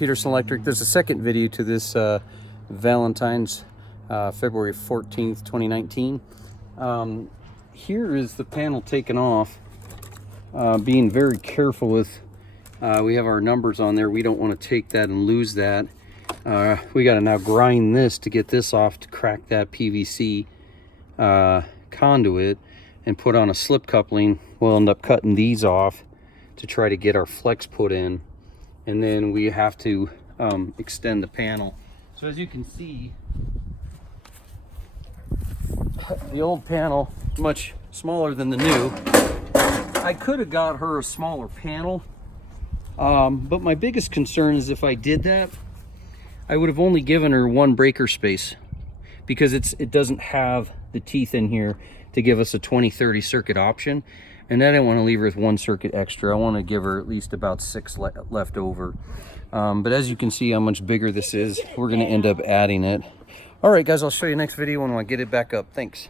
Peterson Electric. There's a second video to this Valentine's, February 14th, 2019. Here is the panel taken off. Being very careful with, we have our numbers on there. We don't want to take that and lose that. We got to now grind this to get this off to crack that PVC conduit and put on a slip coupling. We'll end up cutting these off to try to get our flex put in, and then we have to extend the panel. So as you can see, the old panel much smaller than the new. I could have got her a smaller panel, but my biggest concern is if I did that, I would have only given her one breaker space, because it doesn't have the teeth in here to give us a 20-30 circuit option, and I don't want to leave her with one circuit extra. I want to give her at least about 6 left over. But as you can see how much bigger this is, we're going to end up adding it. All right, guys, I'll show you next video when I get it back up. Thanks.